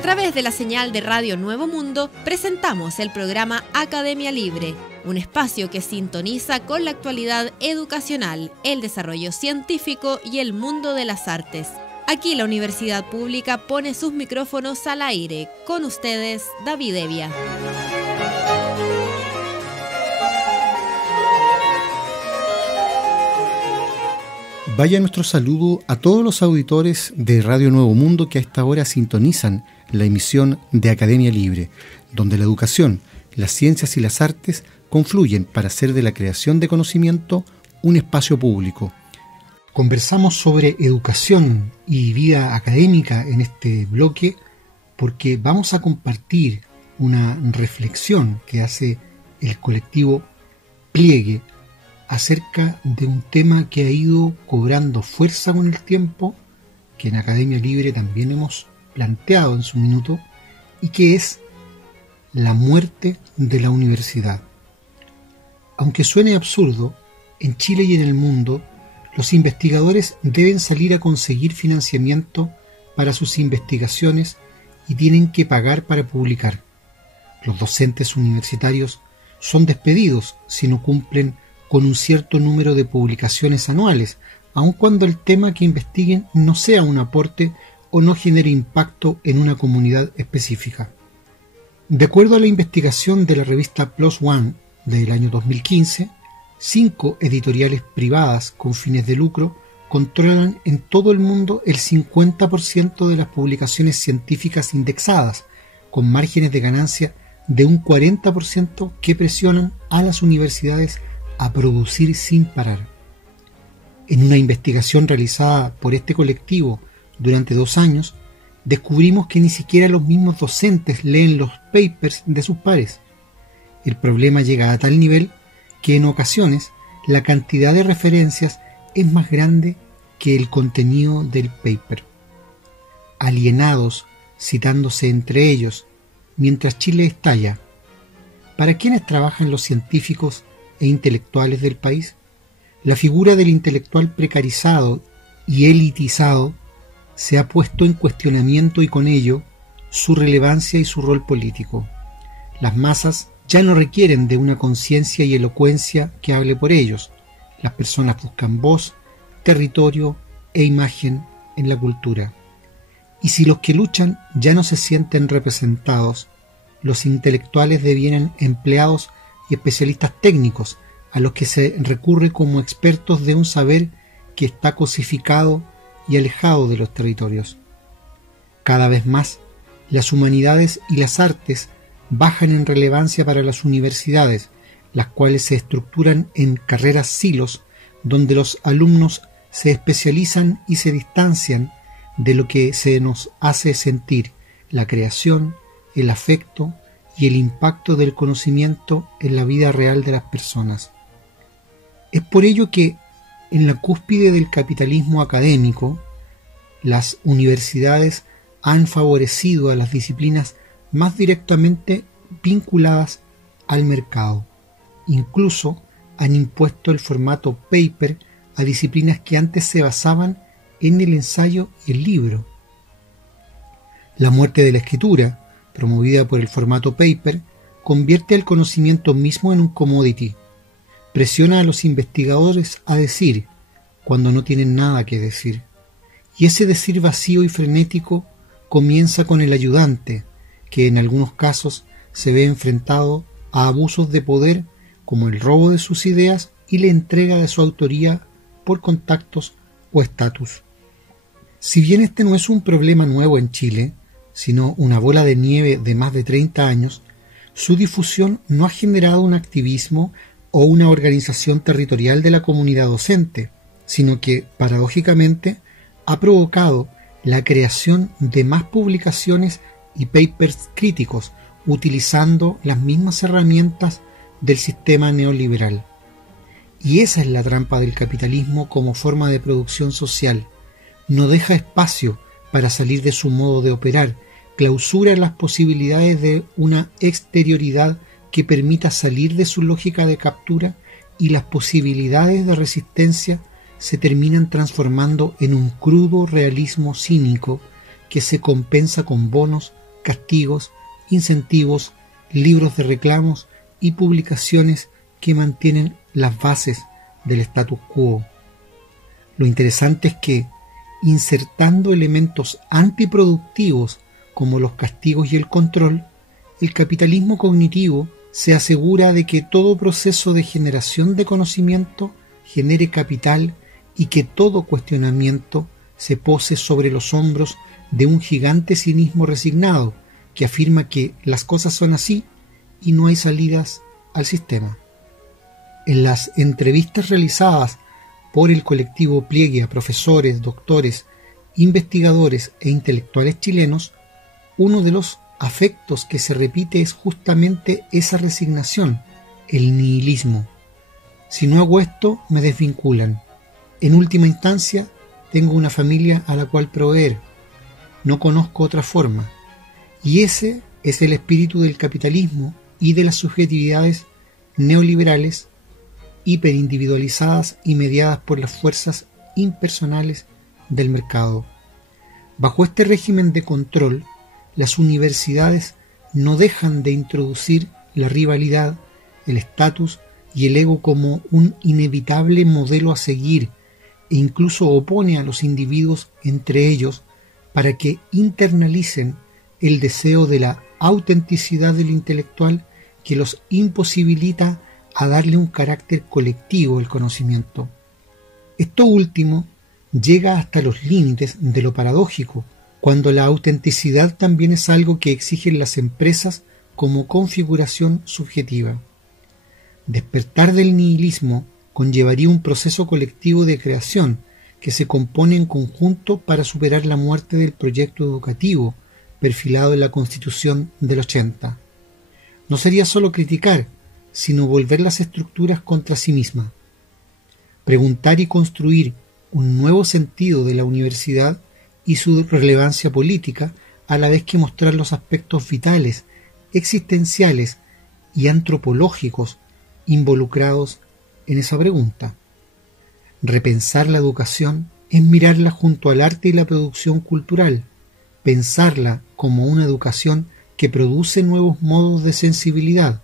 A través de la señal de Radio Nuevo Mundo, presentamos el programa Academia Libre, un espacio que sintoniza con la actualidad educacional, el desarrollo científico y el mundo de las artes. Aquí la Universidad Pública pone sus micrófonos al aire. Con ustedes, David Evia. Vaya nuestro saludo a todos los auditores de Radio Nuevo Mundo que a esta hora sintonizan la emisión de Academia Libre, donde la educación, las ciencias y las artes confluyen para hacer de la creación de conocimiento un espacio público. Conversamos sobre educación y vida académica en este bloque porque vamos a compartir una reflexión que hace el colectivo Pliegue acerca de un tema que ha ido cobrando fuerza con el tiempo, que en Academia Libre también hemos planteado en su minuto, y que es la muerte de la universidad. Aunque suene absurdo, en Chile y en el mundo, los investigadores deben salir a conseguir financiamiento para sus investigaciones y tienen que pagar para publicar. Los docentes universitarios son despedidos si no cumplen con un cierto número de publicaciones anuales, aun cuando el tema que investiguen no sea un aporte o no genere impacto en una comunidad específica. De acuerdo a la investigación de la revista PLOS ONE del año 2015, 5 editoriales privadas con fines de lucro controlan en todo el mundo el 50% de las publicaciones científicas indexadas, con márgenes de ganancia de un 40% que presionan a las universidades a producir sin parar. En una investigación realizada por este colectivo durante 2 años, descubrimos que ni siquiera los mismos docentes leen los papers de sus pares. El problema llega a tal nivel que en ocasiones la cantidad de referencias es más grande que el contenido del paper. Alienados, citándose entre ellos, mientras Chile estalla, ¿para quiénes trabajan los científicos e intelectuales del país? La figura del intelectual precarizado y elitizado se ha puesto en cuestionamiento y con ello su relevancia y su rol político. Las masas ya no requieren de una conciencia y elocuencia que hable por ellos. Las personas buscan voz, territorio e imagen en la cultura. Y si los que luchan ya no se sienten representados, los intelectuales devienen empleados y especialistas técnicos a los que se recurre como expertos de un saber que está cosificado y alejado de los territorios. Cada vez más, las humanidades y las artes bajan en relevancia para las universidades, las cuales se estructuran en carreras silos, donde los alumnos se especializan y se distancian de lo que se nos hace sentir, la creación, el afecto y el impacto del conocimiento en la vida real de las personas. Es por ello que, en la cúspide del capitalismo académico, las universidades han favorecido a las disciplinas más directamente vinculadas al mercado. Incluso han impuesto el formato paper a disciplinas que antes se basaban en el ensayo y el libro. La muerte de la escritura, promovida por el formato paper, convierte el conocimiento mismo en un commodity. Presiona a los investigadores a decir cuando no tienen nada que decir. Y ese decir vacío y frenético comienza con el ayudante, que en algunos casos se ve enfrentado a abusos de poder como el robo de sus ideas y la entrega de su autoría por contactos o estatus. Si bien este no es un problema nuevo en Chile, sino una bola de nieve de más de 30 años, su difusión no ha generado un activismo o una organización territorial de la comunidad docente, sino que, paradójicamente, ha provocado la creación de más publicaciones y papers críticos, utilizando las mismas herramientas del sistema neoliberal. Y esa es la trampa del capitalismo como forma de producción social. No deja espacio para salir de su modo de operar, clausura las posibilidades de una exterioridad que permita salir de su lógica de captura, y las posibilidades de resistencia se terminan transformando en un crudo realismo cínico que se compensa con bonos castigos, incentivos, libros de reclamos y publicaciones que mantienen las bases del status quo. Lo interesante es que, insertando elementos antiproductivos como los castigos y el control, el capitalismo cognitivo se asegura de que todo proceso de generación de conocimiento genere capital y que todo cuestionamiento se pose sobre los hombros de un gigante cinismo resignado que afirma que las cosas son así y no hay salidas al sistema. En las entrevistas realizadas por el colectivo Pliegue a profesores, doctores, investigadores e intelectuales chilenos, uno de los afectos que se repite es justamente esa resignación, el nihilismo. Si no hago esto, me desvinculan. En última instancia, tengo una familia a la cual proveer. No conozco otra forma. Y ese es el espíritu del capitalismo y de las subjetividades neoliberales hiperindividualizadas y mediadas por las fuerzas impersonales del mercado. Bajo este régimen de control, las universidades no dejan de introducir la rivalidad, el estatus y el ego como un inevitable modelo a seguir, e incluso opone a los individuos entre ellos para que internalicen el deseo de la autenticidad del intelectual que los imposibilita a darle un carácter colectivo al conocimiento. Esto último llega hasta los límites de lo paradójico, cuando la autenticidad también es algo que exigen las empresas como configuración subjetiva. Despertar del nihilismo conllevaría un proceso colectivo de creación que se compone en conjunto para superar la muerte del proyecto educativo perfilado en la Constitución del 80. No sería solo criticar, sino volver las estructuras contra sí mismas. Preguntar y construir un nuevo sentido de la universidad y su relevancia política, a la vez que mostrar los aspectos vitales, existenciales y antropológicos involucrados en esa pregunta. Repensar la educación es mirarla junto al arte y la producción cultural, pensarla como una educación que produce nuevos modos de sensibilidad,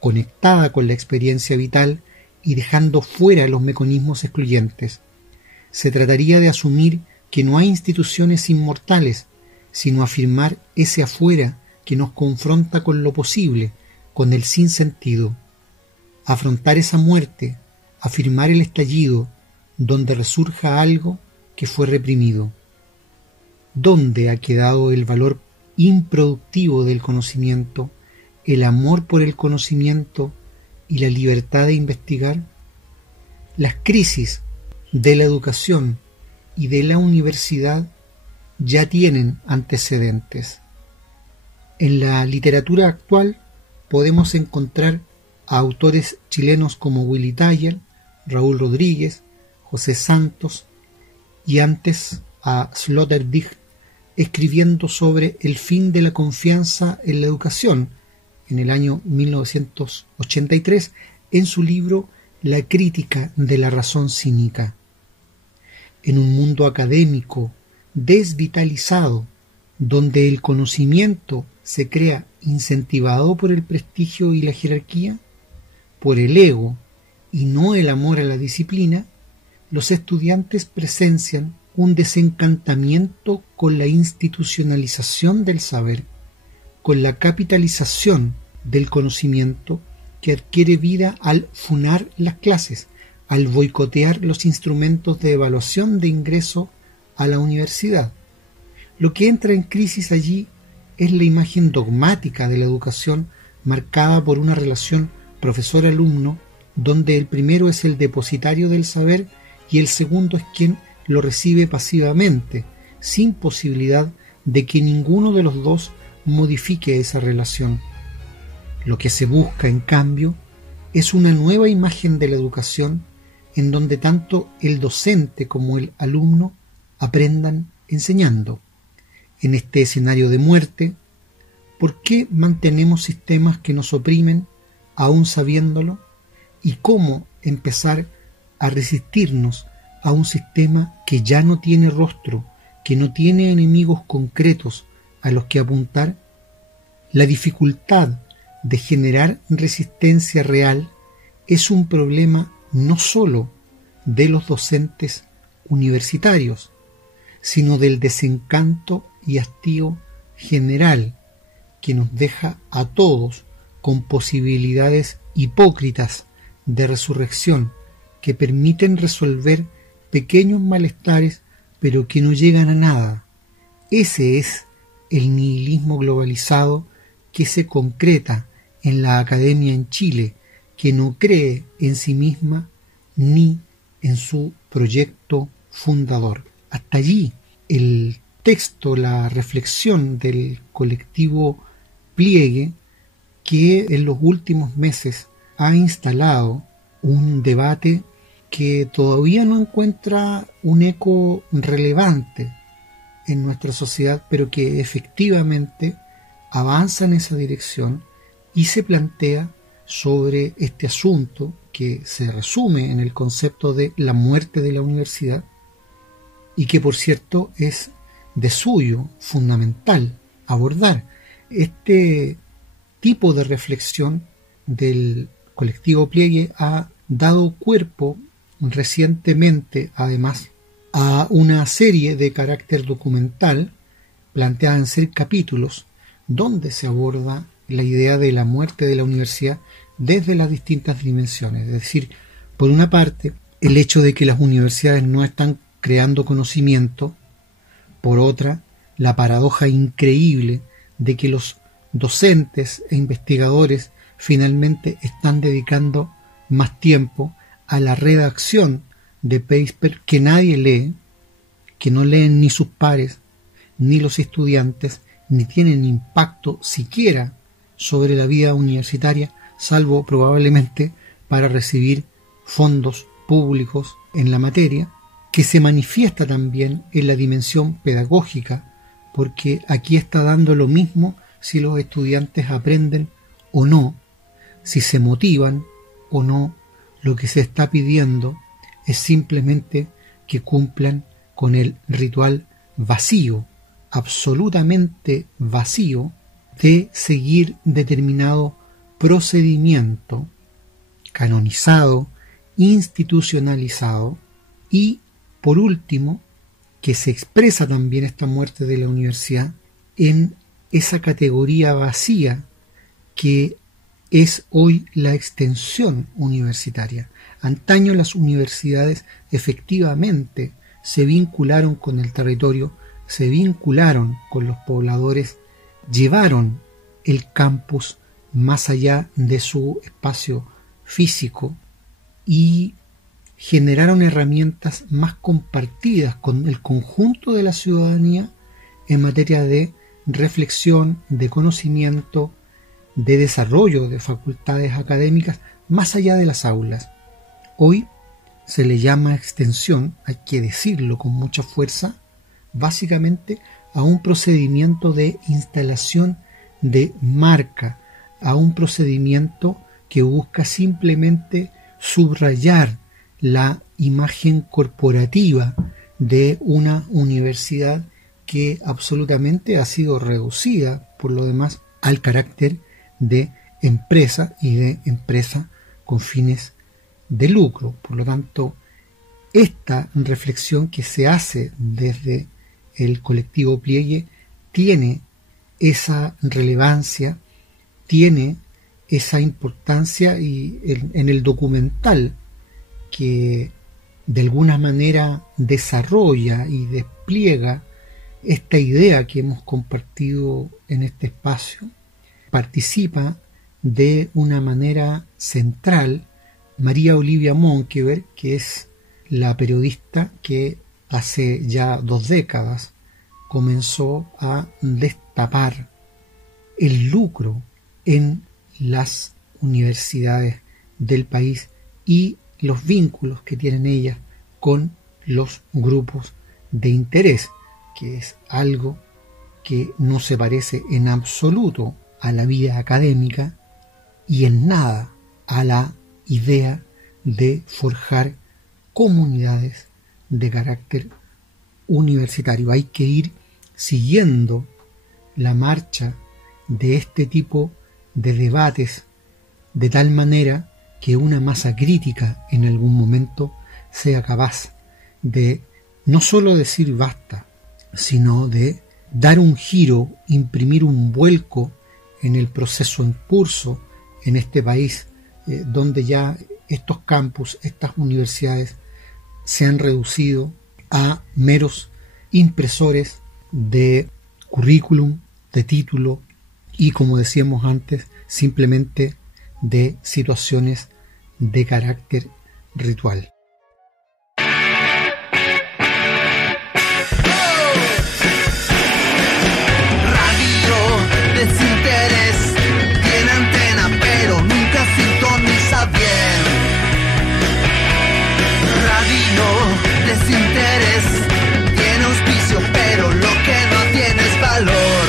conectada con la experiencia vital y dejando fuera los mecanismos excluyentes. Se trataría de asumir que no hay instituciones inmortales, sino afirmar ese afuera que nos confronta con lo posible, con el sinsentido. Afrontar esa muerte, afirmar el estallido, donde resurja algo que fue reprimido. ¿Dónde ha quedado el valor improductivo del conocimiento, el amor por el conocimiento y la libertad de investigar? Las crisis de la educación y de la universidad ya tienen antecedentes. En la literatura actual podemos encontrar a autores chilenos como Willy Thayer, Raúl Rodríguez, José Santos y antes a Sloterdijk escribiendo sobre el fin de la confianza en la educación en el año 1983 en su libro La crítica de la razón cínica. En un mundo académico desvitalizado, donde el conocimiento se crea incentivado por el prestigio y la jerarquía, por el ego y no el amor a la disciplina, los estudiantes presencian un desencantamiento con la institucionalización del saber, con la capitalización del conocimiento que adquiere vida al funar las clases, al boicotear los instrumentos de evaluación de ingreso a la universidad. Lo que entra en crisis allí es la imagen dogmática de la educación marcada por una relación profesor-alumno, donde el primero es el depositario del saber y el segundo es quien lo recibe pasivamente, sin posibilidad de que ninguno de los dos modifique esa relación. Lo que se busca, en cambio, es una nueva imagen de la educación en donde tanto el docente como el alumno aprendan enseñando. En este escenario de muerte, ¿por qué mantenemos sistemas que nos oprimen aún sabiéndolo? ¿Y cómo empezar a resistirnos a un sistema que ya no tiene rostro, que no tiene enemigos concretos a los que apuntar La dificultad de generar resistencia real es un problema no sólo de los docentes universitarios, sino del desencanto y hastío general que nos deja a todos con posibilidades hipócritas de resurrección que permiten resolver pequeños malestares pero que no llegan a nada. Ese es el nihilismo globalizado que se concreta en la academia en Chile, que no cree en sí misma ni en su proyecto fundador. Hasta allí el texto, la reflexión del colectivo Pliegue, que en los últimos meses ha instalado un debate que todavía no encuentra un eco relevante en nuestra sociedad, pero que efectivamente avanza en esa dirección y se plantea sobre este asunto que se resume en el concepto de la muerte de la universidad y que, por cierto, es de suyo fundamental abordar. Este tipo de reflexión del colectivo Pliegue ha dado cuerpo recientemente, además, a una serie de carácter documental planteada en 6 capítulos, donde se aborda la idea de la muerte de la universidad desde las distintas dimensiones. Es decir, por una parte, el hecho de que las universidades no están creando conocimiento; por otra, la paradoja increíble de que los docentes e investigadores finalmente están dedicando más tiempo a la redacción de papers que nadie lee, que no leen ni sus pares, ni los estudiantes, ni tienen impacto siquiera sobre la vida universitaria, salvo probablemente para recibir fondos públicos en la materia, que se manifiesta también en la dimensión pedagógica, porque aquí está dando lo mismo si los estudiantes aprenden o no, si se motivan o no. Lo que se está pidiendo es simplemente que cumplan con el ritual vacío, absolutamente vacío, de seguir determinado procedimiento canonizado, institucionalizado, y por último, que se expresa también esta muerte de la universidad en esa categoría vacía que es hoy la extensión universitaria. Antaño las universidades efectivamente se vincularon con el territorio, se vincularon con los pobladores, llevaron el campus más allá de su espacio físico y generaron herramientas más compartidas con el conjunto de la ciudadanía en materia de reflexión, de conocimiento, de desarrollo de facultades académicas más allá de las aulas. Hoy se le llama extensión, hay que decirlo con mucha fuerza, básicamente a un procedimiento de instalación de marca, a un procedimiento que busca simplemente subrayar la imagen corporativa de una universidad que absolutamente ha sido reducida por lo demás al carácter de empresa y de empresa con fines de lucro. Por lo tanto, esta reflexión que se hace desde el colectivo Pliegue tiene esa relevancia, tiene esa importancia, y en el documental que de alguna manera desarrolla y despliega esta idea que hemos compartido en este espacio, participa de una manera central María Olivia Monkeberg, que es la periodista que hace ya 2 décadas comenzó a destapar el lucro en las universidades del país y los vínculos que tienen ellas con los grupos de interés, que es algo que no se parece en absoluto a la vida académica y en nada a la idea de forjar comunidades de carácter universitario. Hay que ir siguiendo la marcha de este tipo de debates, de tal manera que una masa crítica en algún momento sea capaz de no solo decir basta, sino de dar un giro, imprimir un vuelco en el proceso en curso en este país, donde ya estos campus, estas universidades se han reducido a meros impresores de currículum, de título y, como decíamos antes, simplemente de situaciones de carácter ritual. Desinterés, tiene antena pero nunca sintoniza bien. Radio desinterés, tiene auspicio pero lo que no tiene es valor,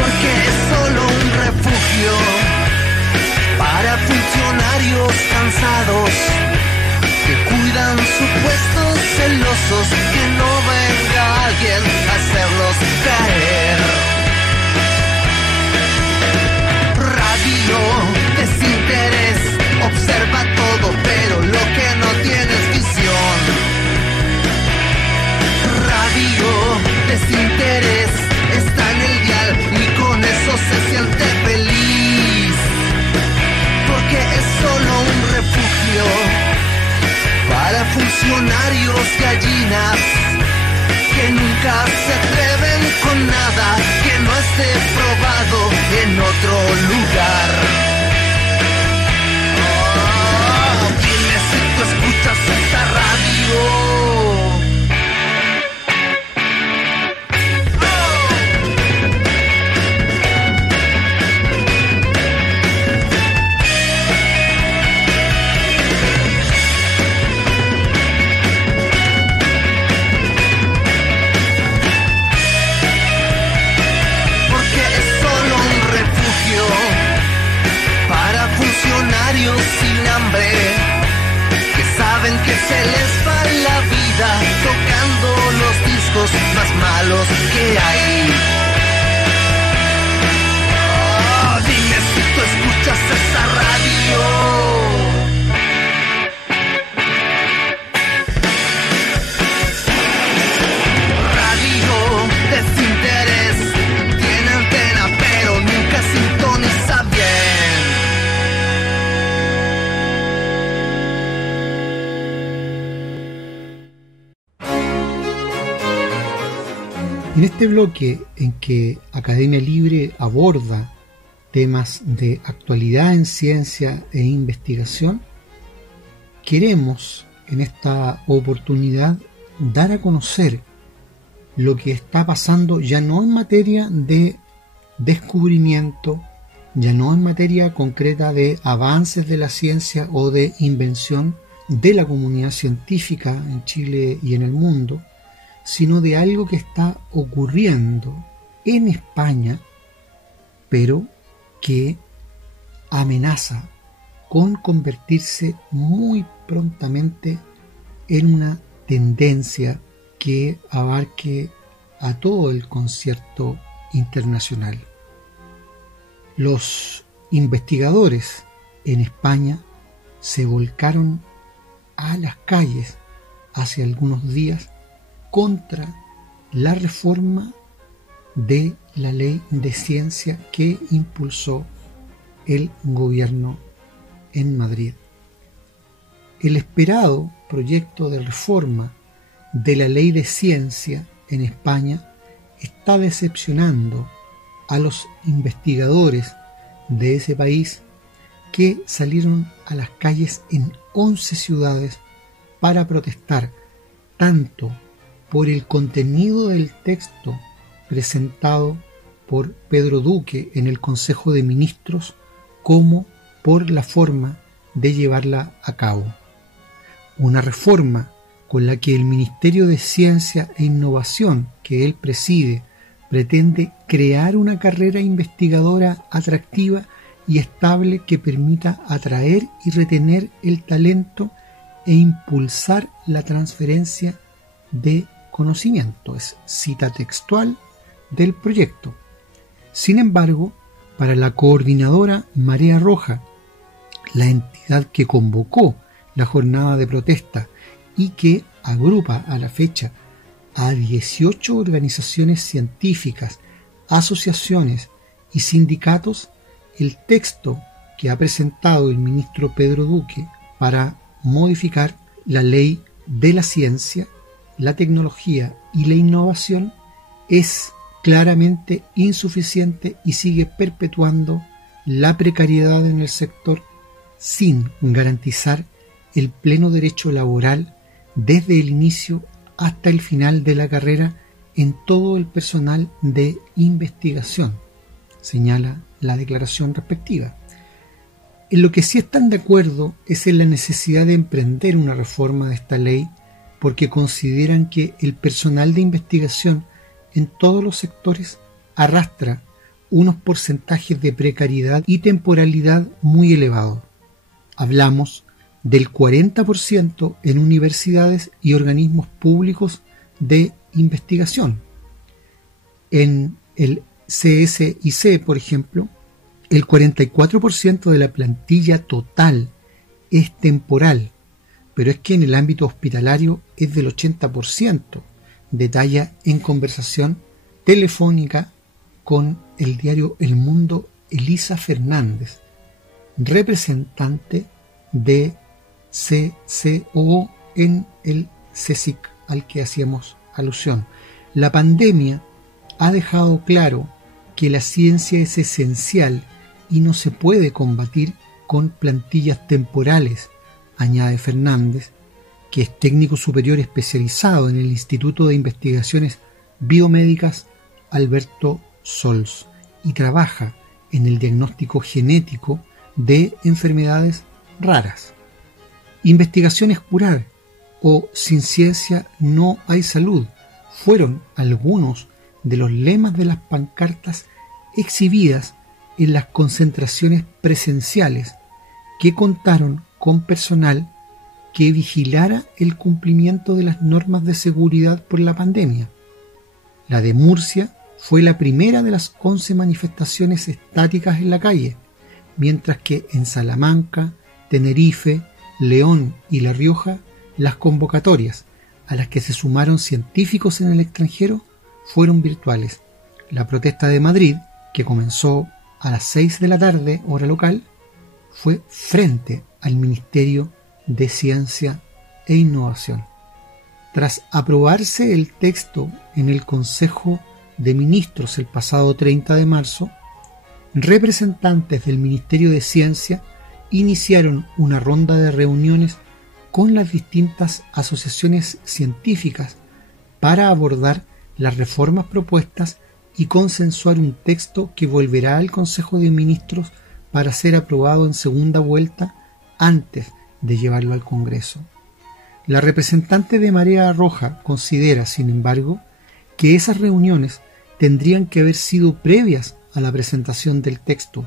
porque es solo un refugio para funcionarios cansados que cuidan su puesto, celosos que no venga alguien a hacerlos caer. Desinterés, observa todo, pero lo que no tiene es visión. Radio desinterés, está en el dial y con eso se siente feliz, porque es solo un refugio para funcionarios gallinas que nunca se atreven con nada que no esté probado en otro lugar. Oh, dime si tú escuchas esta radio. Sin hambre, que saben que se les va la vida tocando los discos más malos que hay. Oh, dime si tú escuchas esa radio. Desinterés, tiene antena pero nunca sintoniza bien. En este bloque en que Academia Libre aborda temas de actualidad en ciencia e investigación, queremos en esta oportunidad dar a conocer lo que está pasando ya no en materia de descubrimiento, ya no en materia concreta de avances de la ciencia o de invención de la comunidad científica en Chile y en el mundo, sino de algo que está ocurriendo en España, pero que amenaza con convertirse muy prontamente en una tendencia que abarque a todo el concierto internacional. Los investigadores en España se volcaron a las calles hace algunos días contra la reforma de la ley de ciencia que impulsó el gobierno en Madrid. El esperado proyecto de reforma de la ley de ciencia en España está decepcionando a los investigadores de ese país que salieron a las calles en 11 ciudades para protestar tanto por el contenido del texto presentado por Pedro Duque en el Consejo de Ministros como por la forma de llevarla a cabo. Una reforma con la que el Ministerio de Ciencia e Innovación que él preside pretende crear una carrera investigadora atractiva y estable que permita atraer y retener el talento e impulsar la transferencia de conocimiento. Es cita textual del proyecto. Sin embargo, para la coordinadora Marea Roja, la entidad que convocó la jornada de protesta y que agrupa a la fecha a 18 organizaciones científicas, asociaciones y sindicatos, el texto que ha presentado el ministro Pedro Duque para modificar la ley de la ciencia, la tecnología y la innovación es claramente insuficiente y sigue perpetuando la precariedad en el sector sin garantizar el pleno derecho laboral desde el inicio hasta el final de la carrera en todo el personal de investigación, señala la declaración respectiva. En lo que sí están de acuerdo es en la necesidad de emprender una reforma de esta ley, porque consideran que el personal de investigación en todos los sectores arrastra unos porcentajes de precariedad y temporalidad muy elevados. Hablamos del 40% en universidades y organismos públicos de investigación. En el CSIC, por ejemplo, el 44% de la plantilla total es temporal, pero es que en el ámbito hospitalario es del 80%, detalla en conversación telefónica con el diario El Mundo Elisa Fernández, representante de CCO en el CSIC al que hacíamos alusión. La pandemia ha dejado claro que la ciencia es esencial y no se puede combatir con plantillas temporales, añade Fernández, que es técnico superior especializado en el Instituto de Investigaciones Biomédicas Alberto Sols y trabaja en el diagnóstico genético de enfermedades raras. Investigación es curar o sin ciencia no hay salud fueron algunos de los lemas de las pancartas exhibidas en las concentraciones presenciales que contaron con personal que vigilara el cumplimiento de las normas de seguridad por la pandemia. La de Murcia fue la primera de las 11 manifestaciones estáticas en la calle, mientras que en Salamanca, Tenerife, León y La Rioja las convocatorias, a las que se sumaron científicos en el extranjero, fueron virtuales. La protesta de Madrid, que comenzó a las 6 de la tarde, hora local, fue frente al Ministerio de Ciencia e Innovación. Tras aprobarse el texto en el Consejo de Ministros el pasado 30 de marzo, representantes del Ministerio de Ciencia iniciaron una ronda de reuniones con las distintas asociaciones científicas para abordar las reformas propuestas y consensuar un texto que volverá al Consejo de Ministros para ser aprobado en segunda vuelta antes de llevarlo al Congreso. La representante de Marea Roja considera, sin embargo, que esas reuniones tendrían que haber sido previas a la presentación del texto.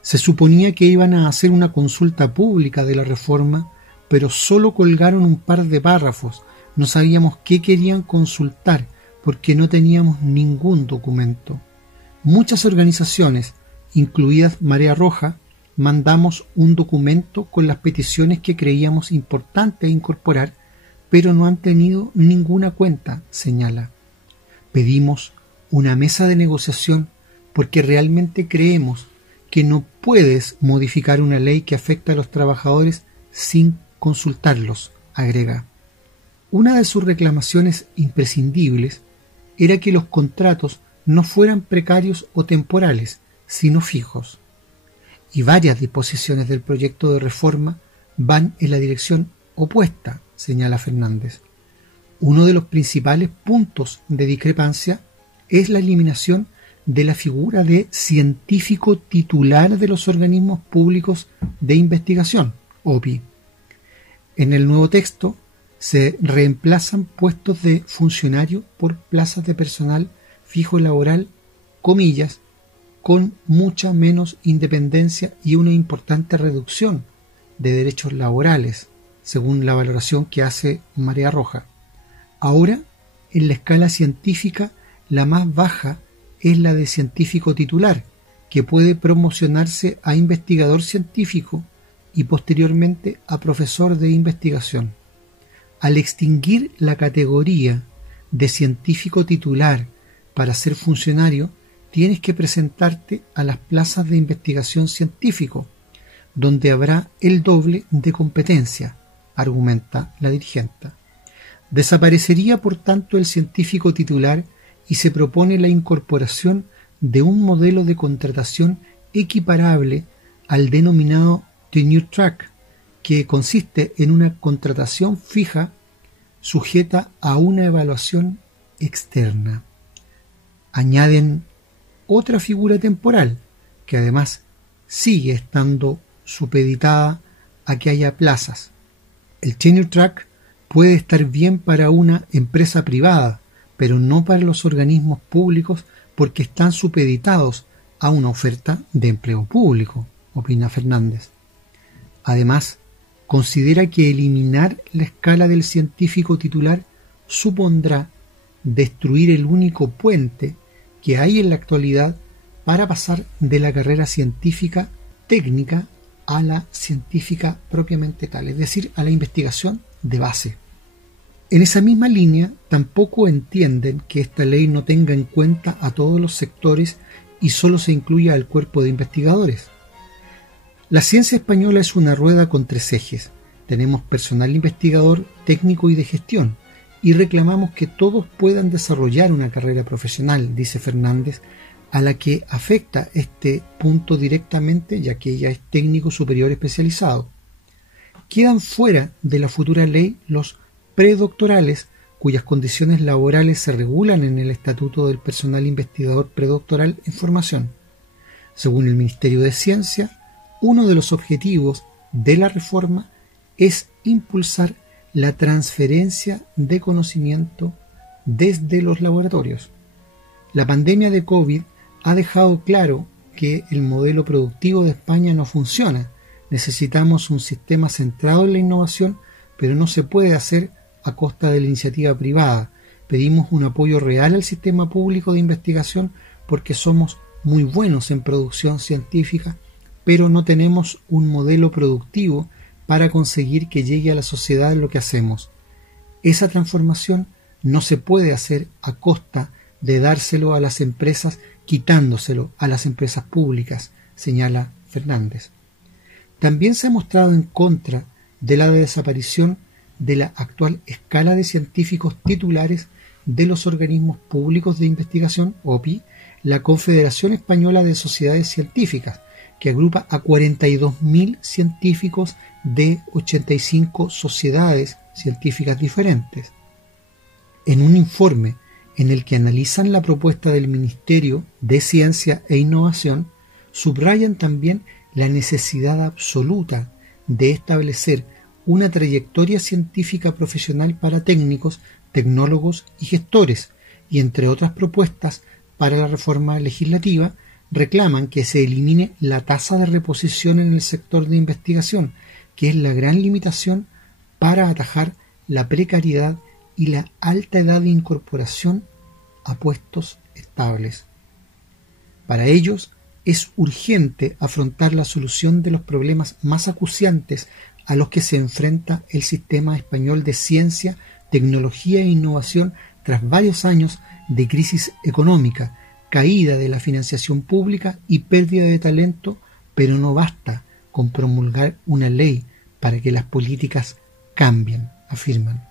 Se suponía que iban a hacer una consulta pública de la reforma, pero solo colgaron un par de párrafos. No sabíamos qué querían consultar porque no teníamos ningún documento. Muchas organizaciones, incluidas Marea Roja, mandamos un documento con las peticiones que creíamos importante incorporar, pero no han tenido ninguna cuenta, señala. Pedimos una mesa de negociación porque realmente creemos que no puedes modificar una ley que afecta a los trabajadores sin consultarlos, agrega. Una de sus reclamaciones imprescindibles era que los contratos no fueran precarios o temporales, sino fijos. Y varias disposiciones del proyecto de reforma van en la dirección opuesta, señala Fernández. Uno de los principales puntos de discrepancia es la eliminación de la figura de científico titular de los organismos públicos de investigación, OPI. En el nuevo texto se reemplazan puestos de funcionario por plazas de personal fijo laboral, comillas, con mucha menos independencia y una importante reducción de derechos laborales, según la valoración que hace Marea Roja. Ahora, en la escala científica, la más baja es la de científico titular, que puede promocionarse a investigador científico y posteriormente a profesor de investigación. Al extinguir la categoría de científico titular para ser funcionario, tienes que presentarte a las plazas de investigación científico, donde habrá el doble de competencia, argumenta la dirigenta. Desaparecería, por tanto, el científico titular y se propone la incorporación de un modelo de contratación equiparable al denominado tenure track, que consiste en una contratación fija sujeta a una evaluación externa. Añaden otra figura temporal, que además sigue estando supeditada a que haya plazas. El tenure track puede estar bien para una empresa privada, pero no para los organismos públicos porque están supeditados a una oferta de empleo público, opina Fernández. Además, considera que eliminar la escala del científico titular supondrá destruir el único puente que hay en la actualidad para pasar de la carrera científica técnica a la científica propiamente tal, es decir, a la investigación de base. En esa misma línea, tampoco entienden que esta ley no tenga en cuenta a todos los sectores y solo se incluya al cuerpo de investigadores. La ciencia española es una rueda con 3 ejes. Tenemos personal investigador, técnico y de gestión, y reclamamos que todos puedan desarrollar una carrera profesional, dice Fernández, a la que afecta este punto directamente, ya que ella es técnico superior especializado. Quedan fuera de la futura ley los predoctorales, cuyas condiciones laborales se regulan en el Estatuto del Personal Investigador Predoctoral en Formación. Según el Ministerio de Ciencia, uno de los objetivos de la reforma es impulsar la transferencia de conocimiento desde los laboratorios. La pandemia de COVID ha dejado claro que el modelo productivo de España no funciona. Necesitamos un sistema centrado en la innovación, pero no se puede hacer a costa de la iniciativa privada. Pedimos un apoyo real al sistema público de investigación porque somos muy buenos en producción científica, pero no tenemos un modelo productivo para conseguir que llegue a la sociedad lo que hacemos. Esa transformación no se puede hacer a costa de dárselo a las empresas, quitándoselo a las empresas públicas, señala Fernández. También se ha mostrado en contra de la desaparición de la actual escala de científicos titulares de los organismos públicos de investigación, OPI, la Confederación Española de Sociedades Científicas, que agrupa a 42.000 científicos de 85 sociedades científicas diferentes. En un informe en el que analizan la propuesta del Ministerio de Ciencia e Innovación, subrayan también la necesidad absoluta de establecer una trayectoria científica profesional para técnicos, tecnólogos y gestores, y entre otras propuestas para la reforma legislativa, reclaman que se elimine la tasa de reposición en el sector de investigación, que es la gran limitación para atajar la precariedad y la alta edad de incorporación a puestos estables. Para ellos es urgente afrontar la solución de los problemas más acuciantes a los que se enfrenta el sistema español de ciencia, tecnología e innovación tras varios años de crisis económica, caída de la financiación pública y pérdida de talento, pero no basta con promulgar una ley para que las políticas cambien, afirman.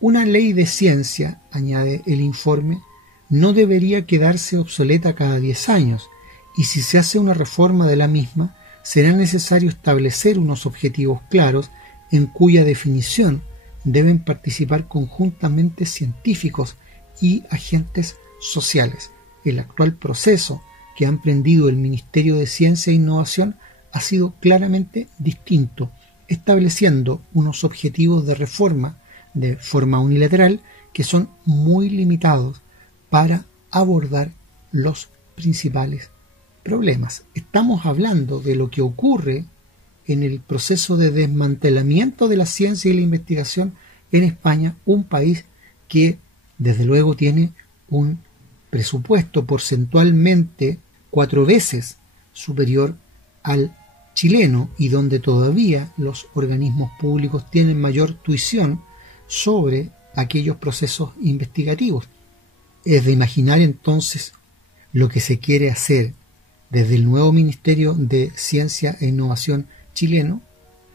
Una ley de ciencia, añade el informe, no debería quedarse obsoleta cada 10 años, y si se hace una reforma de la misma, será necesario establecer unos objetivos claros en cuya definición deben participar conjuntamente científicos y agentes sociales. El actual proceso que ha emprendido el Ministerio de Ciencia e Innovación ha sido claramente distinto, estableciendo unos objetivos de reforma de forma unilateral que son muy limitados para abordar los principales problemas. Estamos hablando de lo que ocurre en el proceso de desmantelamiento de la ciencia y la investigación en España, un país que desde luego tiene un presupuesto porcentualmente 4 veces superior al chileno y donde todavía los organismos públicos tienen mayor tuición sobre aquellos procesos investigativos. Es de imaginar entonces lo que se quiere hacer desde el nuevo Ministerio de Ciencia e Innovación chileno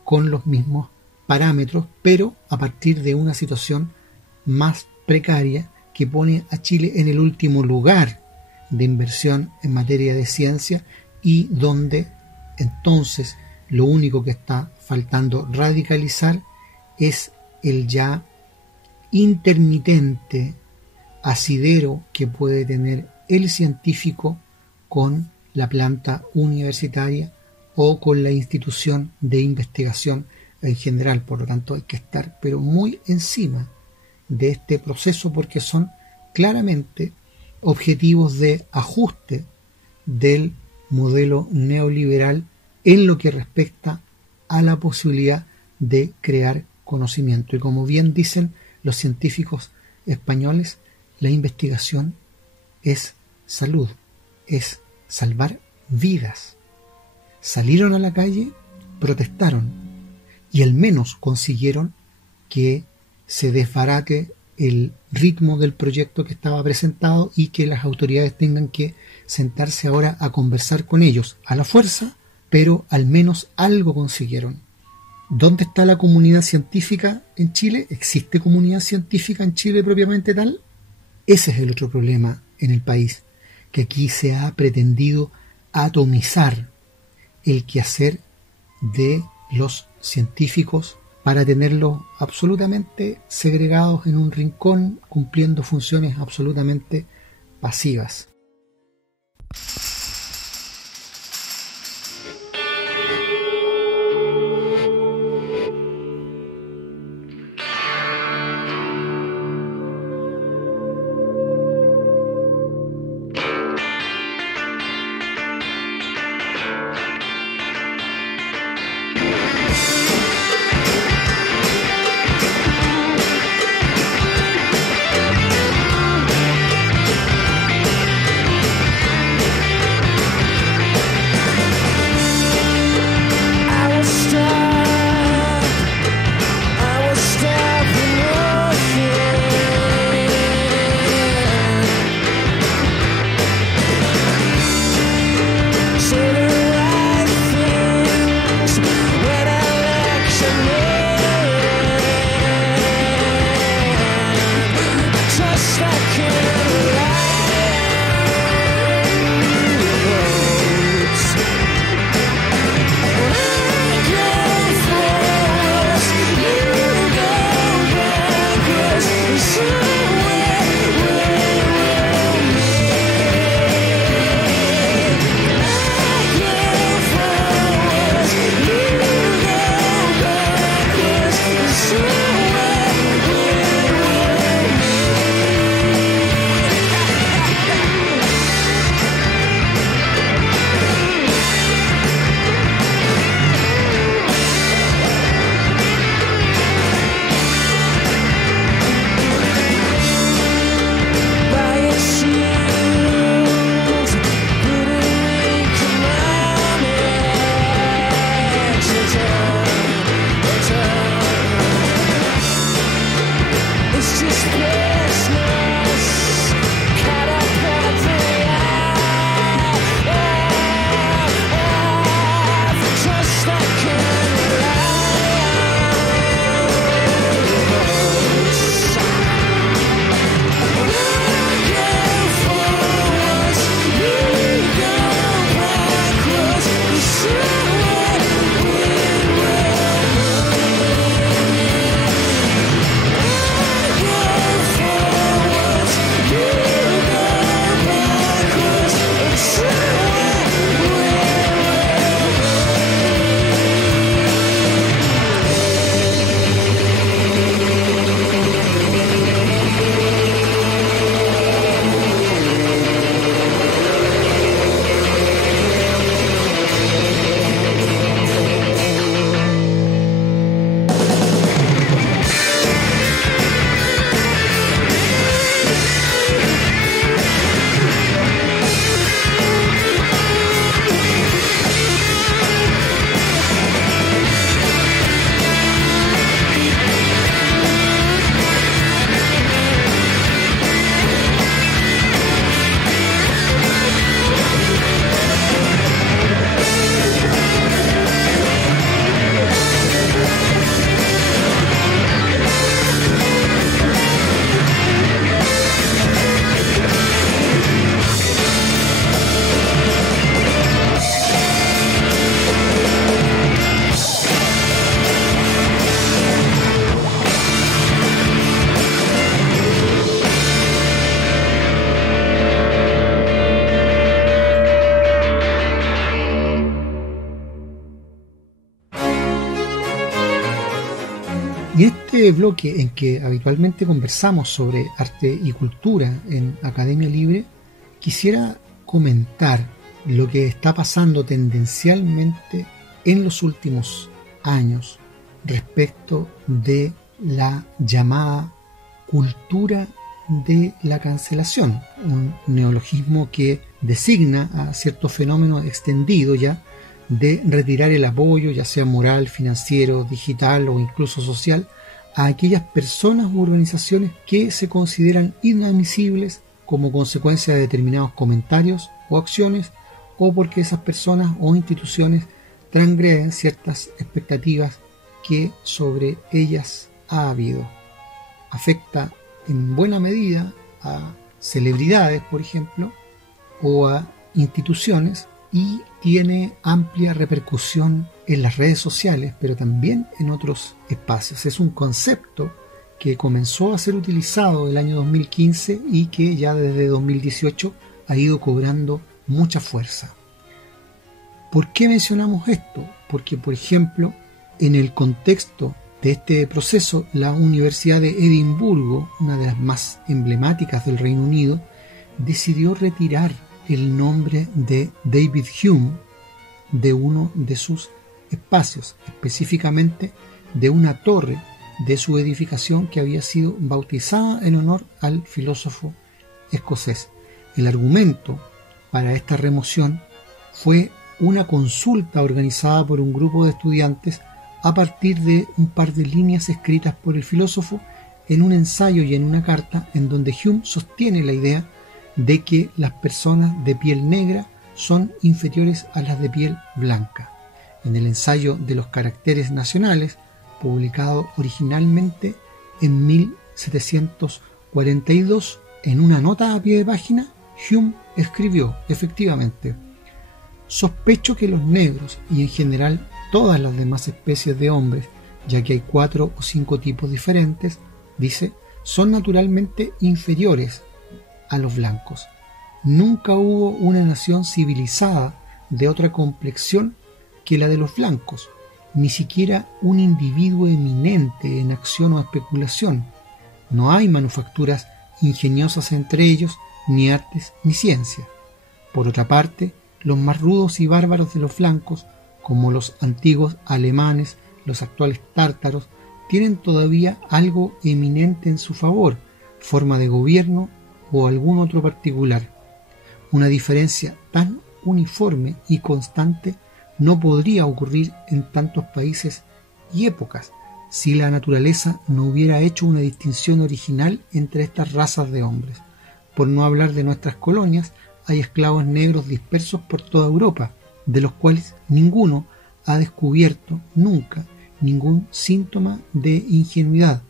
con los mismos parámetros, pero a partir de una situación más precaria que pone a Chile en el último lugar de inversión en materia de ciencia y donde entonces lo único que está faltando radicalizar es el ya intermitente asidero que puede tener el científico con la planta universitaria o con la institución de investigación en general. Por lo tanto, hay que estar pero muy encima de este proceso porque son claramente objetivos de ajuste del modelo neoliberal en lo que respecta a la posibilidad de crear conocimiento. Y como bien dicen los científicos españoles, la investigación es salud, es salvar vidas. Salieron a la calle, protestaron y al menos consiguieron que se desbarate el ritmo del proyecto que estaba presentado y que las autoridades tengan que sentarse ahora a conversar con ellos a la fuerza, pero al menos algo consiguieron. ¿Dónde está la comunidad científica en Chile? ¿Existe comunidad científica en Chile propiamente tal? Ese es el otro problema en el país, que aquí se ha pretendido atomizar el quehacer de los científicos para tenerlos absolutamente segregados en un rincón, cumpliendo funciones absolutamente pasivas. Y este bloque en que habitualmente conversamos sobre arte y cultura en Academia Libre, quisiera comentar lo que está pasando tendencialmente en los últimos años respecto de la llamada cultura de la cancelación, un neologismo que designa a cierto fenómeno extendido ya de retirar el apoyo, ya sea moral, financiero, digital o incluso social, a aquellas personas u organizaciones que se consideran inadmisibles como consecuencia de determinados comentarios o acciones, o porque esas personas o instituciones transgreden ciertas expectativas que sobre ellas ha habido. Afecta en buena medida a celebridades, por ejemplo, o a instituciones, y tiene amplia repercusión en las redes sociales, pero también en otros espacios. Es un concepto que comenzó a ser utilizado el año 2015 y que ya desde 2018 ha ido cobrando mucha fuerza. ¿Por qué mencionamos esto? Porque, por ejemplo, en el contexto de este proceso, la Universidad de Edimburgo, una de las más emblemáticas del Reino Unido, decidió retirar el nombre de David Hume de uno de sus espacios, específicamente de una torre de su edificación que había sido bautizada en honor al filósofo escocés. El argumento para esta remoción fue una consulta organizada por un grupo de estudiantes a partir de un par de líneas escritas por el filósofo en un ensayo y en una carta en donde Hume sostiene la idea de que las personas de piel negra son inferiores a las de piel blanca. En el ensayo de los caracteres nacionales, publicado originalmente en 1742, en una nota a pie de página, Hume escribió, efectivamente, sospecho que los negros y en general todas las demás especies de hombres, ya que hay 4 o 5 tipos diferentes, dice, son naturalmente inferiores a los blancos. Nunca hubo una nación civilizada de otra complexión que la de los blancos, ni siquiera un individuo eminente en acción o especulación. No hay manufacturas ingeniosas entre ellos, ni artes ni ciencia. Por otra parte, los más rudos y bárbaros de los blancos, como los antiguos alemanes, los actuales tártaros, tienen todavía algo eminente en su favor, forma de gobierno o algún otro particular. Una diferencia tan uniforme y constante no podría ocurrir en tantos países y épocas si la naturaleza no hubiera hecho una distinción original entre estas razas de hombres. Por no hablar de nuestras colonias, hay esclavos negros dispersos por toda Europa, de los cuales ninguno ha descubierto nunca ningún síntoma de ingenuidad,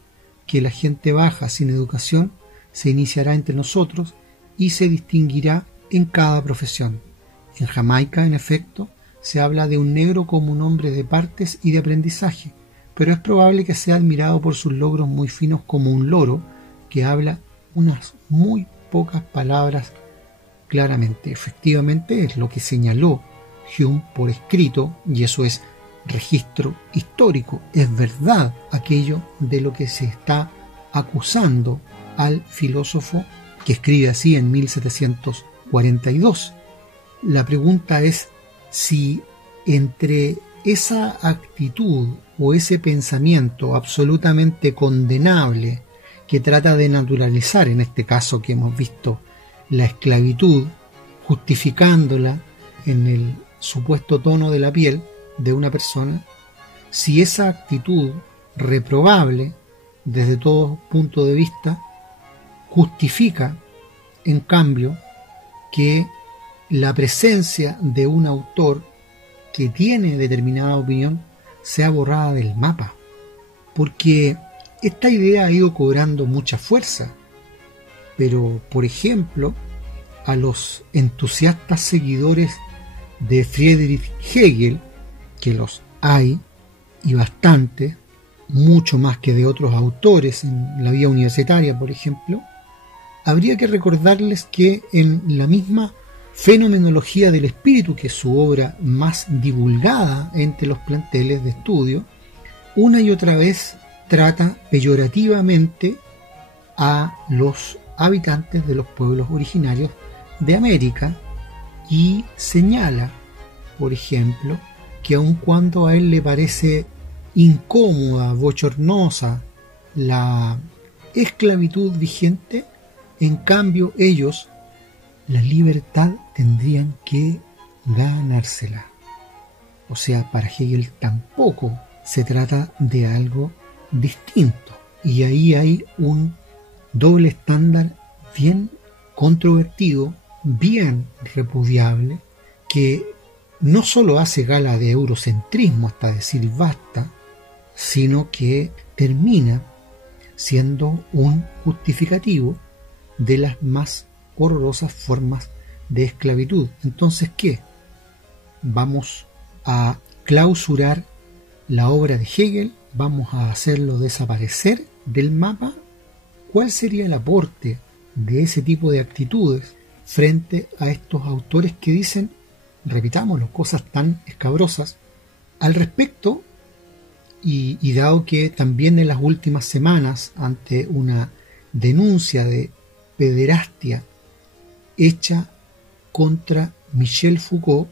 que la gente baja sin educación se iniciará entre nosotros y se distinguirá en cada profesión. En Jamaica, en efecto, se habla de un negro como un hombre de partes y de aprendizaje, pero es probable que sea admirado por sus logros muy finos como un loro que habla unas muy pocas palabras claramente. Efectivamente es lo que señaló Hume por escrito, y eso es registro histórico, es verdad aquello de lo que se está acusando al filósofo que escribe así en 1742. La pregunta es si entre esa actitud o ese pensamiento absolutamente condenable que trata de naturalizar, en este caso que hemos visto, la esclavitud, justificándola en el supuesto tono de la piel de una persona, si esa actitud reprobable desde todo punto de vista justifica, en cambio, que la presencia de un autor que tiene determinada opinión sea borrada del mapa, porque esta idea ha ido cobrando mucha fuerza, pero, por ejemplo, a los entusiastas seguidores de Friedrich Hegel, que los hay, y bastante, mucho más que de otros autores en la vida universitaria, por ejemplo, habría que recordarles que en la misma Fenomenología del Espíritu, que es su obra más divulgada entre los planteles de estudio, una y otra vez trata peyorativamente a los habitantes de los pueblos originarios de América y señala, por ejemplo, que aun cuando a él le parece incómoda, bochornosa la esclavitud vigente, en cambio ellos la libertad tendrían que ganársela. O sea, para Hegel tampoco se trata de algo distinto. Y ahí hay un doble estándar bien controvertido, bien repudiable, que no solo hace gala de eurocentrismo hasta decir basta, sino que termina siendo un justificativo de las más horrorosas formas de esclavitud. Entonces, ¿qué? ¿Vamos a clausurar la obra de Hegel? ¿Vamos a hacerlo desaparecer del mapa? ¿Cuál sería el aporte de ese tipo de actitudes frente a estos autores que dicen, repitámoslo, cosas tan escabrosas? Al respecto, y dado que también en las últimas semanas, ante una denuncia de pederastia hecha contra Michel Foucault,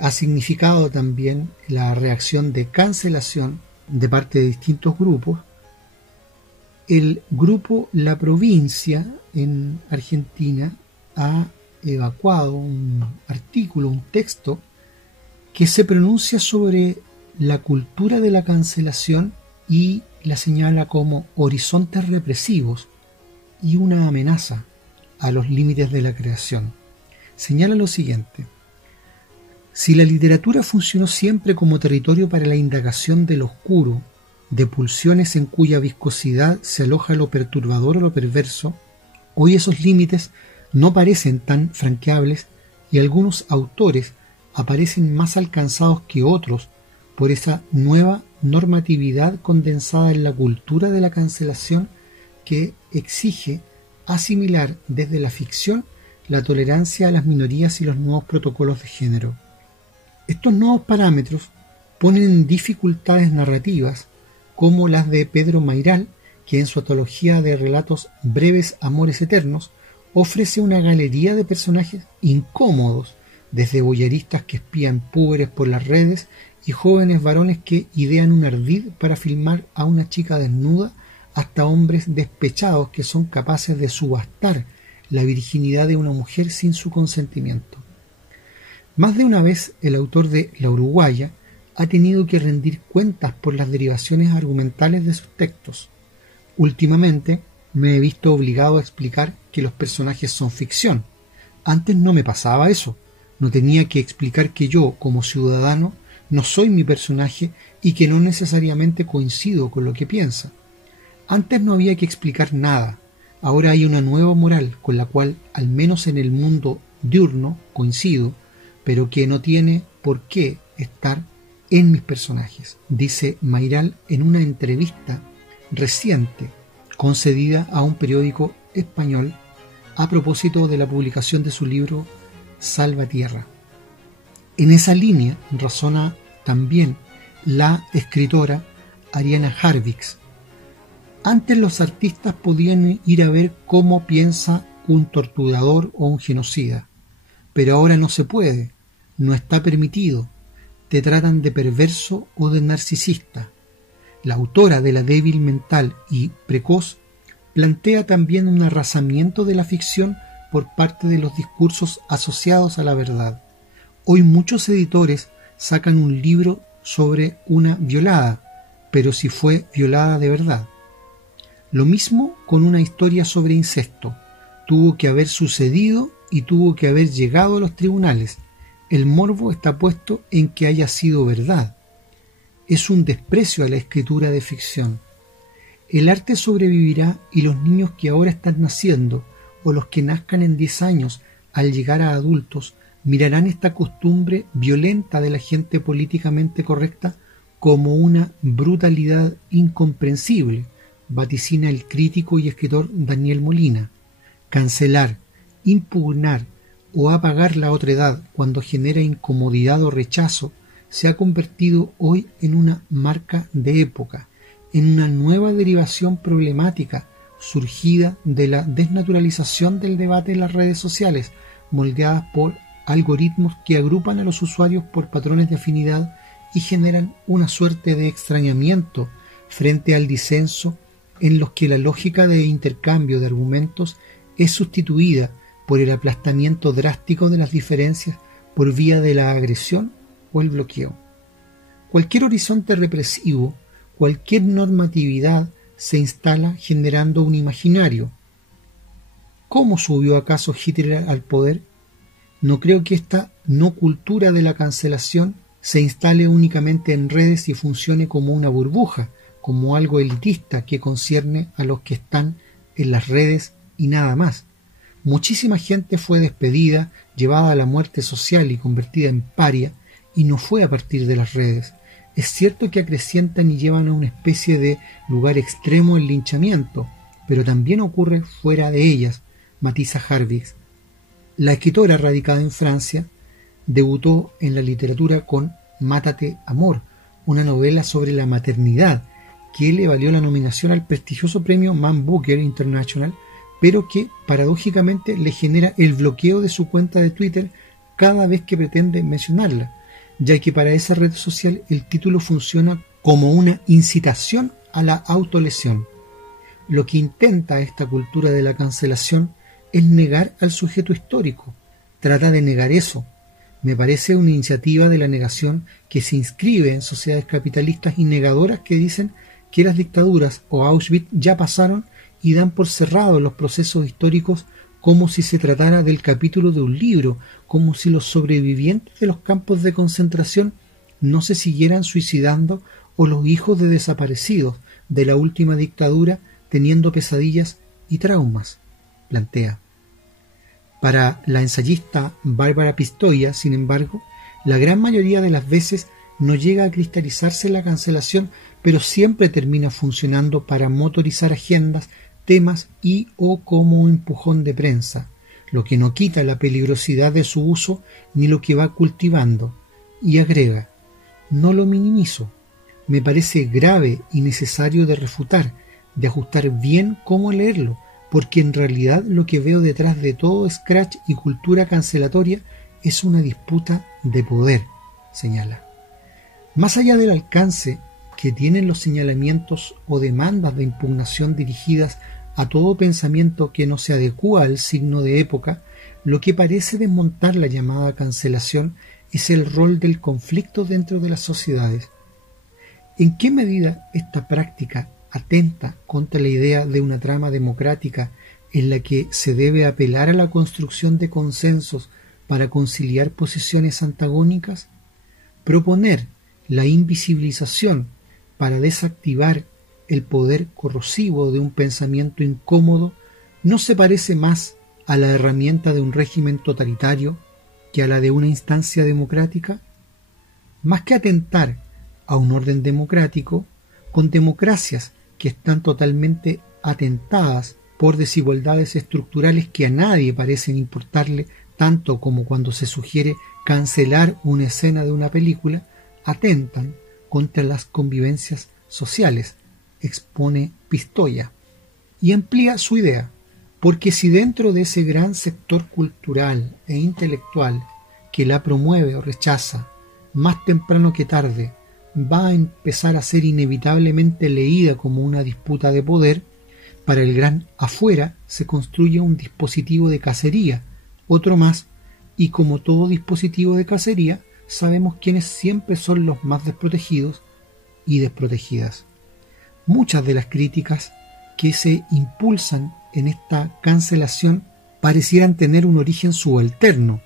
ha significado también la reacción de cancelación de parte de distintos grupos, el grupo La Provincia en Argentina ha evacuado un artículo, un texto que se pronuncia sobre la cultura de la cancelación y la señala como horizontes represivos y una amenaza a los límites de la creación. Señala lo siguiente: si la literatura funcionó siempre como territorio para la indagación del oscuro, de pulsiones en cuya viscosidad se aloja lo perturbador o lo perverso, hoy esos límites no parecen tan franqueables y algunos autores aparecen más alcanzados que otros por esa nueva normatividad condensada en la cultura de la cancelación que exige asimilar desde la ficción la tolerancia a las minorías y los nuevos protocolos de género. Estos nuevos parámetros ponen en dificultades narrativas como las de Pedro Mayral, que en su antología de relatos Breves Amores Eternos ofrece una galería de personajes incómodos, desde voyeristas que espían púberes por las redes y jóvenes varones que idean un ardid para filmar a una chica desnuda, hasta hombres despechados que son capaces de subastar la virginidad de una mujer sin su consentimiento. Más de una vez el autor de La Uruguaya ha tenido que rendir cuentas por las derivaciones argumentales de sus textos. Últimamente me he visto obligado a explicar que los personajes son ficción. Antes no me pasaba eso. No tenía que explicar que yo, como ciudadano, no soy mi personaje y que no necesariamente coincido con lo que piensa. Antes no había que explicar nada. Ahora hay una nueva moral con la cual, al menos en el mundo diurno, coincido, pero que no tiene por qué estar en mis personajes, dice Mayral en una entrevista reciente concedida a un periódico español a propósito de la publicación de su libro Salvatierra. En esa línea razona también la escritora Ariana Harvix. Antes los artistas podían ir a ver cómo piensa un torturador o un genocida, pero ahora no se puede, no está permitido. Te tratan de perverso o de narcisista. La autora de La débil mental y precoz plantea también un arrasamiento de la ficción por parte de los discursos asociados a la verdad. Hoy muchos editores sacan un libro sobre una violada, pero si fue violada de verdad. Lo mismo con una historia sobre incesto. Tuvo que haber sucedido y tuvo que haber llegado a los tribunales. El morbo está puesto en que haya sido verdad. Es un desprecio a la escritura de ficción. El arte sobrevivirá y los niños que ahora están naciendo o los que nazcan en 10 años al llegar a adultos mirarán esta costumbre violenta de la gente políticamente correcta como una brutalidad incomprensible, vaticina el crítico y escritor Daniel Molina. Cancelar, impugnar o apagar la otredad cuando genera incomodidad o rechazo se ha convertido hoy en una marca de época, en una nueva derivación problemática surgida de la desnaturalización del debate en las redes sociales, moldeadas por algoritmos que agrupan a los usuarios por patrones de afinidad y generan una suerte de extrañamiento frente al disenso, en los que la lógica de intercambio de argumentos es sustituida por el aplastamiento drástico de las diferencias por vía de la agresión o el bloqueo. Cualquier horizonte represivo, cualquier normatividad se instala generando un imaginario. ¿Cómo subió acaso Hitler al poder? No creo que esta no cultura de la cancelación se instale únicamente en redes y funcione como una burbuja, como algo elitista que concierne a los que están en las redes y nada más. Muchísima gente fue despedida, llevada a la muerte social y convertida en paria, y no fue a partir de las redes. Es cierto que acrecientan y llevan a una especie de lugar extremo el linchamiento, pero también ocurre fuera de ellas, matiza Harvix. La escritora, radicada en Francia, debutó en la literatura con Mátate, amor, una novela sobre la maternidad que le valió la nominación al prestigioso premio Man Booker International, pero que paradójicamente le genera el bloqueo de su cuenta de Twitter cada vez que pretende mencionarla, ya que para esa red social el título funciona como una incitación a la autolesión. Lo que intenta esta cultura de la cancelación es negar al sujeto histórico, trata de negar eso. Me parece una iniciativa de la negación que se inscribe en sociedades capitalistas y negadoras que dicen que las dictaduras o Auschwitz ya pasaron y dan por cerrados los procesos históricos como si se tratara del capítulo de un libro, como si los sobrevivientes de los campos de concentración no se siguieran suicidando o los hijos de desaparecidos de la última dictadura teniendo pesadillas y traumas, plantea. Para la ensayista Bárbara Pistoia, sin embargo, la gran mayoría de las veces no llega a cristalizarse la cancelación, pero siempre termina funcionando para motorizar agendas, temas y o como empujón de prensa, lo que no quita la peligrosidad de su uso ni lo que va cultivando. Y agrega, no lo minimizo, me parece grave y necesario de refutar, de ajustar bien cómo leerlo, porque en realidad lo que veo detrás de todo scratch y cultura cancelatoria es una disputa de poder, señala. Más allá del alcance que tienen los señalamientos o demandas de impugnación dirigidas a todo pensamiento que no se adecúa al signo de época, lo que parece desmontar la llamada cancelación es el rol del conflicto dentro de las sociedades. ¿En qué medida esta práctica atenta contra la idea de una trama democrática en la que se debe apelar a la construcción de consensos para conciliar posiciones antagónicas? Proponer la invisibilización para desactivar el poder corrosivo de un pensamiento incómodo no se parece más a la herramienta de un régimen totalitario que a la de una instancia democrática. Más que atentar a un orden democrático, con democracias que están totalmente atentadas por desigualdades estructurales que a nadie parecen importarle tanto como cuando se sugiere cancelar una escena de una película, atentan contra las convivencias sociales, expone Pistoia, y amplía su idea, porque si dentro de ese gran sector cultural e intelectual que la promueve o rechaza, más temprano que tarde, va a empezar a ser inevitablemente leída como una disputa de poder, para el gran afuera se construye un dispositivo de cacería, otro más, y como todo dispositivo de cacería, sabemos quiénes siempre son los más desprotegidos y desprotegidas. Muchas de las críticas que se impulsan en esta cancelación parecieran tener un origen subalterno,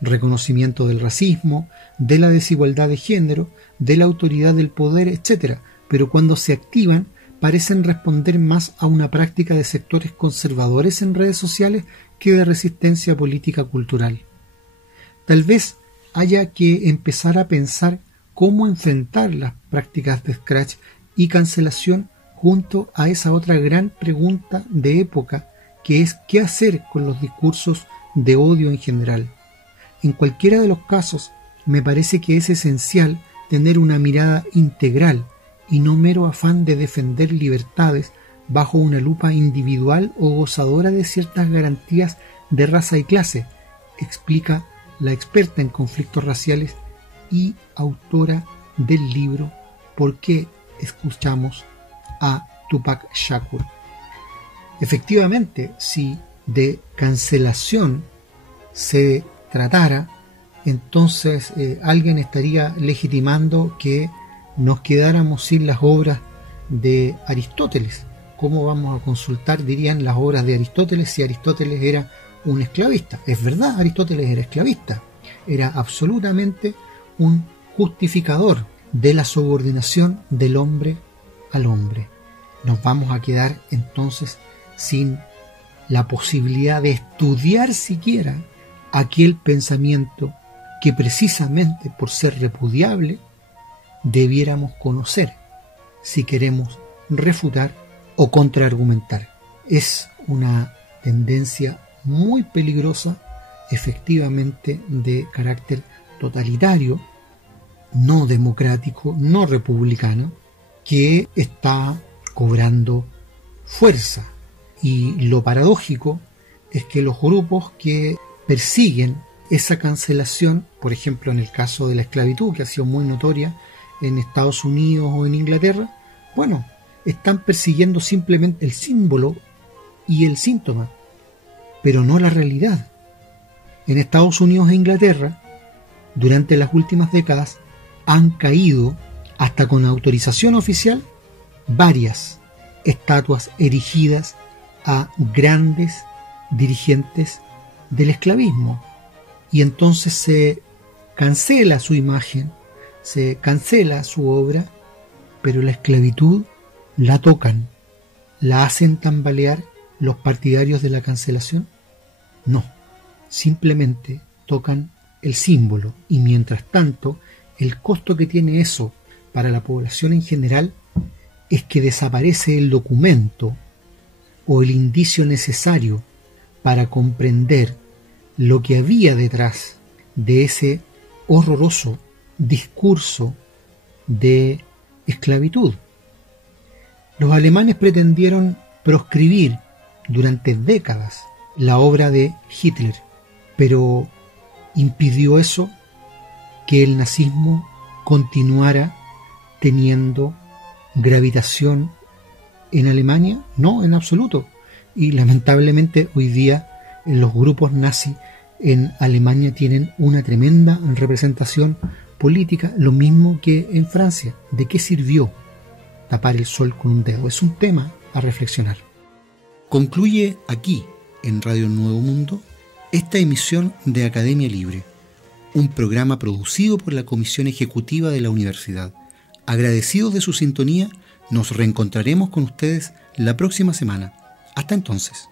reconocimiento del racismo, de la desigualdad de género, de la autoridad del poder, etc., pero cuando se activan parecen responder más a una práctica de sectores conservadores en redes sociales que de resistencia política cultural. Tal vez haya que empezar a pensar cómo enfrentar las prácticas de scratch y cancelación junto a esa otra gran pregunta de época, que es qué hacer con los discursos de odio en general. En cualquiera de los casos, me parece que es esencial tener una mirada integral y no mero afán de defender libertades bajo una lupa individual o gozadora de ciertas garantías de raza y clase, explica la experta en conflictos raciales y autora del libro ¿Por qué escuchamos a Tupac Shakur? Efectivamente, si de cancelación se tratara, entonces alguien estaría legitimando que nos quedáramos sin las obras de Aristóteles. ¿Cómo vamos a consultar, dirían, las obras de Aristóteles si Aristóteles era un esclavista? Es verdad, Aristóteles era esclavista, era absolutamente un justificador de la subordinación del hombre al hombre. Nos vamos a quedar entonces sin la posibilidad de estudiar siquiera aquel pensamiento que precisamente por ser repudiable debiéramos conocer si queremos refutar o contraargumentar. Es una tendencia muy peligrosa, efectivamente de carácter totalitario, no democrático, no republicano, que está cobrando fuerza. Y lo paradójico es que los grupos que persiguen esa cancelación, por ejemplo en el caso de la esclavitud, que ha sido muy notoria en Estados Unidos o en Inglaterra, bueno, están persiguiendo simplemente el símbolo y el síntoma, pero no la realidad. En Estados Unidos e Inglaterra, durante las últimas décadas, han caído, hasta con autorización oficial, varias estatuas erigidas a grandes dirigentes del esclavismo. Y entonces se cancela su imagen, se cancela su obra, pero la esclavitud la tocan, la hacen tambalear los partidarios de la cancelación. No, simplemente tocan el símbolo, y mientras tanto el costo que tiene eso para la población en general es que desaparece el documento o el indicio necesario para comprender lo que había detrás de ese horroroso discurso de esclavitud. Los alemanes pretendieron proscribir durante décadas la obra de Hitler, pero ¿impidió eso que el nazismo continuara teniendo gravitación en Alemania? No, en absoluto. Y lamentablemente hoy día los grupos nazis en Alemania tienen una tremenda representación política, lo mismo que en Francia. ¿De qué sirvió tapar el sol con un dedo? Es un tema a reflexionar. Concluye aquí, en Radio Nuevo Mundo, esta emisión de Academia Libre, un programa producido por la Comisión Ejecutiva de la Universidad. Agradecidos de su sintonía, nos reencontraremos con ustedes la próxima semana. Hasta entonces.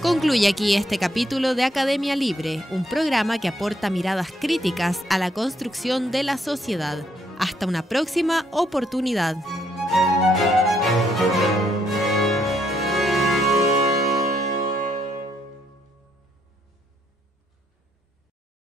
Concluye aquí este capítulo de Academia Libre, un programa que aporta miradas críticas a la construcción de la sociedad. Hasta una próxima oportunidad.